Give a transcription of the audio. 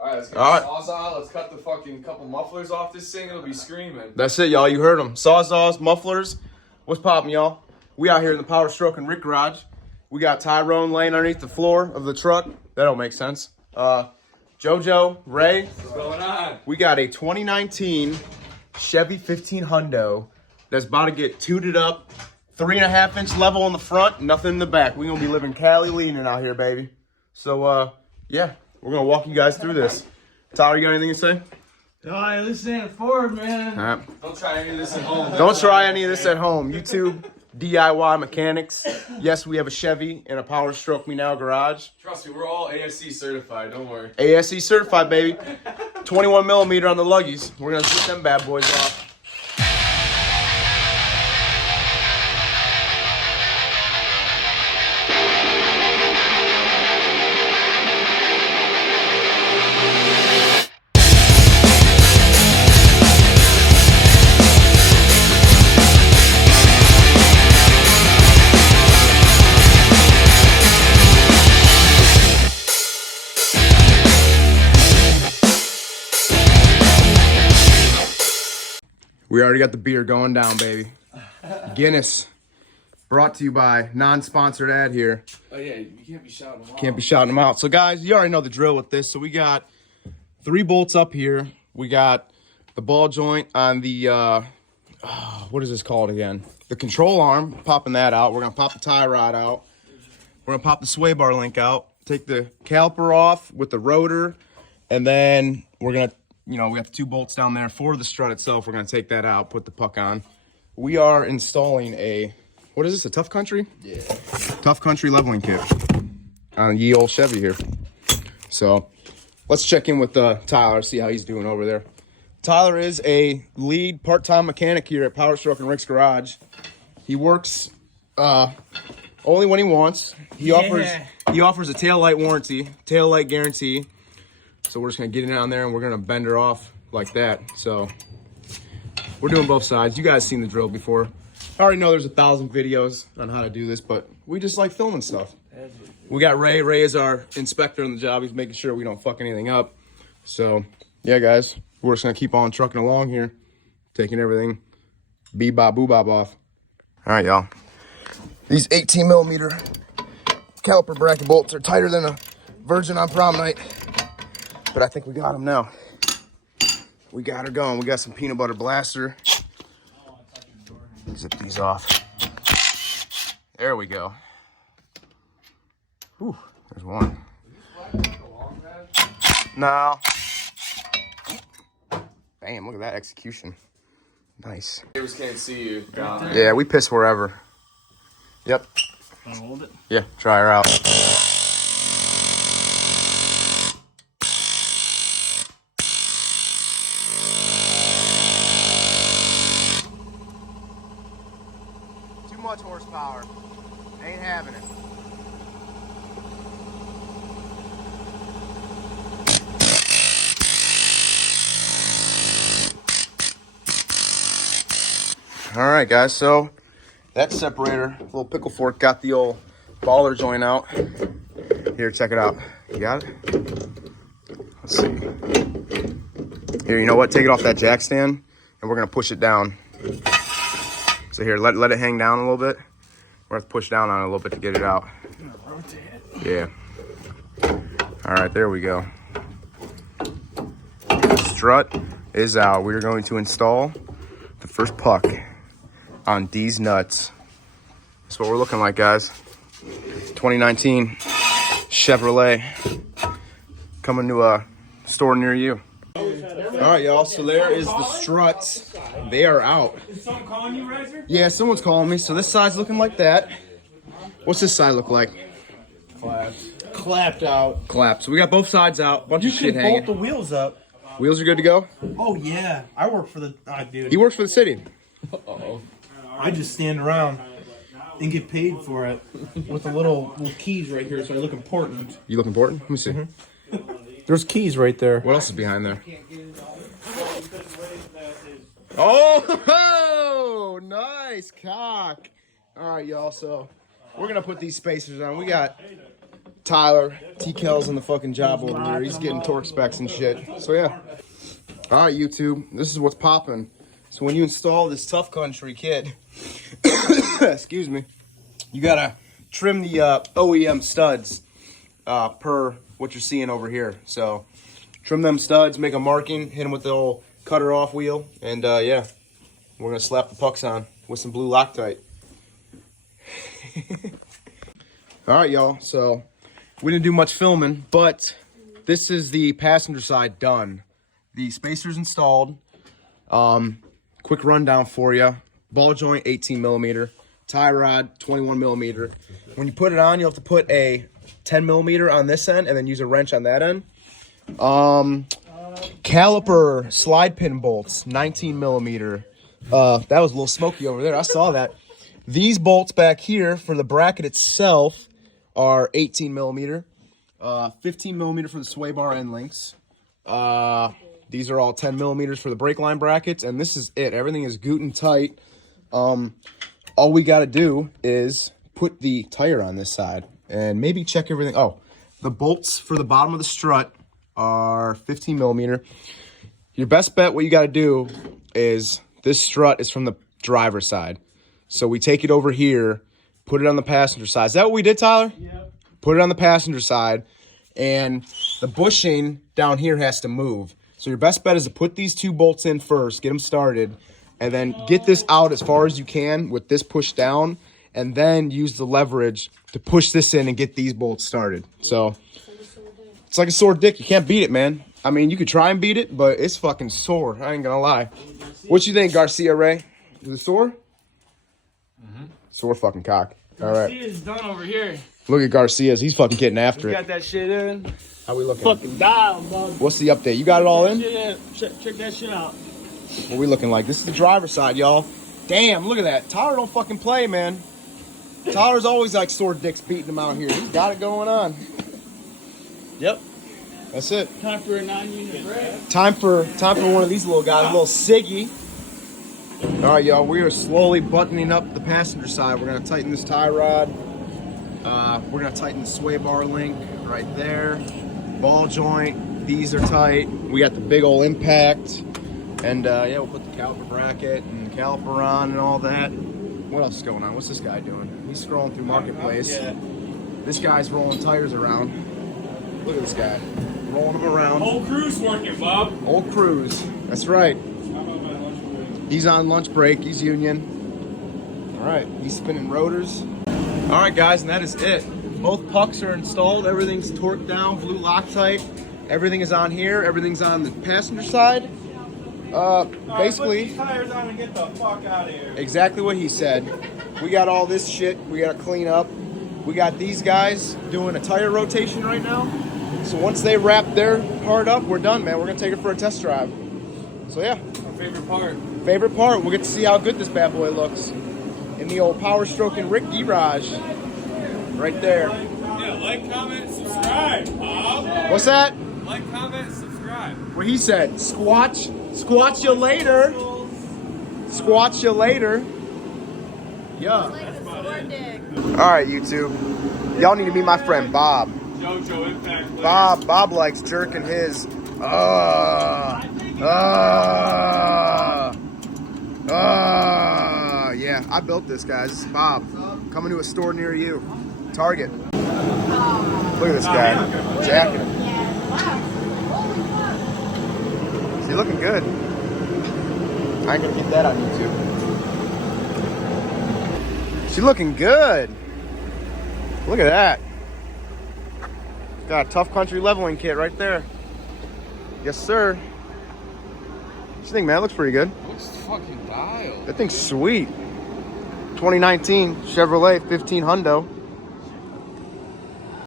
Alright, let's get the saws out. Let's cut the fucking couple mufflers off this thing. It'll be screaming. That's it, y'all. You heard them. Sawzalls, mufflers. What's poppin', y'all? We out here in the Power Stroke and Rick garage. We got Tyrone laying underneath the floor of the truck. That don't make sense. Jojo, Ray. What's going on? We got a 2019 Chevy 15 Hundo that's about to get tooted up. 3.5-inch level in the front, nothing in the back. We're gonna be living Cali leaning out here, baby. So, yeah, we're gonna walk you guys through this. Tyler, you got anything to say? Oh, this ain't a Ford, man. Don't try any of this at home. Don't try any of this at home. YouTube, DIY mechanics. Yes, we have a Chevy and a Power Stroke Me Now garage. Trust me, we're all ASC certified. Don't worry. ASC certified, baby. 21 millimeter on the luggies. We're gonna zip them bad boys off. We already got the beer going down, baby. Guinness. Brought to you by non-sponsored ad here. Oh yeah, you can't be shouting them out. Can't be shouting them out. So guys, you already know the drill with this. So we got 3 bolts up here. We got the ball joint on the, what is this called again? The control arm, popping that out. We're gonna pop the tie rod out. We're gonna pop the sway bar link out. Take the caliper off with the rotor. And then we're gonna, we got the 2 bolts down there for the strut itself. We're gonna take that out, put the puck on. We are installing a, what is this, a Tough Country? Yeah. Tough Country leveling kit on ye old Chevy here. So let's check in with Tyler, see how he's doing over there. Tyler is a lead part-time mechanic here at Power Stroke and Rick's garage. He works only when he wants. He offers a tail light warranty, tail light guarantee. So we're just gonna get it on there and we're gonna bend her off like that. So we're doing both sides. You guys seen the drill before. I already know there's 1,000 videos on how to do this, but we just like filming stuff. We got Ray. Ray is our inspector on the job. He's making sure we don't fuck anything up. So yeah, guys, we're just gonna keep on trucking along here, taking everything bebop boobop off. All right, y'all. These 18 millimeter caliper bracket bolts are tighter than a virgin on prom night. But I think we got them now. We got her going. We got some peanut butter blaster. Zip these off. There we go. Whew, there's one. No. Bam, look at that execution. Nice. Neighbors can't see you. God. Yeah, we piss wherever. Yep. Wanna hold it? Yeah, try her out. Too much horsepower. Ain't having it. All right, guys, so that separator, little pickle fork, got the old baller joint out. Here, check it out. You got it? Let's see. Here, you know what? Take it off that jack stand, and we're gonna push it down. So here, let it hang down a little bit. We're gonna have to push down on it a little bit to get it out. Rotate it. Yeah. All right, there we go. Strut is out. We are going to install the first puck on these nuts. That's what we're looking like, guys. 2019 Chevrolet coming to a store near you. All right, y'all. So there is the struts. They are out. Is someone calling you, Riser? Yeah, someone's calling me. So this side's looking like that. What's this side look like? Clapped out. Clapped. So we got both sides out. Bunch You of shit can hanging. bolt the wheels up. Wheels are good to go. Oh yeah, I work for the. Dude, He works for the city. I just stand around and get paid for it with the little keys right here, so I look important. You look important? Let me see. There's keys right there. What else is behind there? Oh, nice cock. All right, y'all. So we're going to put these spacers on. We got Tyler. TKL's on the fucking job over there. He's getting torque specs and shit. So yeah. All right, YouTube. This is what's popping. So when you install this Tough Country kit, excuse me, you gotta trim the OEM studs per what you're seeing over here. So trim them studs, make a marking, hit them with the old cutter off wheel, and yeah, we're gonna slap the pucks on with some blue Loctite. All right, y'all. So we didn't do much filming, but this is the passenger side done. The spacers installed. Quick rundown for you. Ball joint 18 millimeter, tie rod 21 millimeter. When you put it on, you'll have to put a 10 millimeter on this end and then use a wrench on that end. Caliper slide pin bolts 19 millimeter. That was a little smoky over there. I saw that. These bolts back here for the bracket itself are 18 millimeter. 15 millimeter for the sway bar end links. These are all 10 millimeters for the brake line brackets, and this is it. Everything is Guten tight. All we got to do is put the tire on this side and maybe check everything. Oh, the bolts for the bottom of the strut are 15 millimeter. Your best bet, what you got to do is this strut is from the driver's side. So we take it over here, put it on the passenger side. Is that what we did, Tyler? Yeah. Put it on the passenger side, and the bushing down here has to move. So your best bet is to put these two bolts in first, get them started, and then get this out as far as you can with this pushed down, and then use the leverage to push this in and get these bolts started. So it's like a sore dick. You can't beat it, man. I mean, you could try and beat it, but it's fucking sore. I ain't gonna lie. What you think, Garcia Ray? Is it sore? Mm-hmm. Sore fucking cock. All right. Garcia's done over here. Look at Garcia's. He's fucking getting after Got it. that shit in. How we looking? Fucking dial, bud. What's the update? You got it all in? Check that shit out. What we looking like? This is the driver's side, y'all. Damn, look at that. Tyler don't fucking play, man. Tyler's always like sore dicks beating him out here. He's got it going on. Yep. That's it. Time for a 9-unit brake. Time for one of these little guys, a little Siggy. All right, y'all. We are slowly buttoning up the passenger side. We're gonna tighten this tie rod. We're gonna tighten the sway bar link right there. Ball joint. These are tight. We got the big old impact, and yeah, we'll put the caliper bracket and the caliper on and all that. What else is going on? What's this guy doing? He's scrolling through Marketplace. Yeah. This guy's rolling tires around. Look at this guy. Rolling them around. Whole crew's working, Bob. Old Cruise. That's right. He's on lunch break. He's union. All right. He's spinning rotors. All right, guys, and that is it. Both pucks are installed. Everything's torqued down, blue Loctite. Everything is on here. Everything's on the passenger side. Basically, Put these tires on and get the fuck out of here. exactly what he said. We got all this shit we got to clean up. We got these guys doing a tire rotation right now. So once they wrap their part up, we're done, man. We're going to take it for a test drive. So, yeah. Our favorite part. Favorite part, we'll get to see how good this bad boy looks. In the old power stroking Rick garage. Right there. Yeah, like, comment, subscribe, Bob. What's that? Like, comment, subscribe. What he said, squatch you later. Squatch you later. Yeah. Like a sore dick. All right, YouTube. Y'all need to meet my friend Bob. JoJo Impact. Bob likes jerking his. Yeah, I built this, guys. This is Bob. Coming to a store near you. Target. Look at this guy. Jacking him. Is he looking good? I ain't gonna get that on YouTube. She looking good. Look at that. Got a Tough Country leveling kit right there. Yes, sir. What you think, man? It looks pretty good. Looks fucking dialed. That thing's sweet. 2019 Chevrolet 15 Hundo.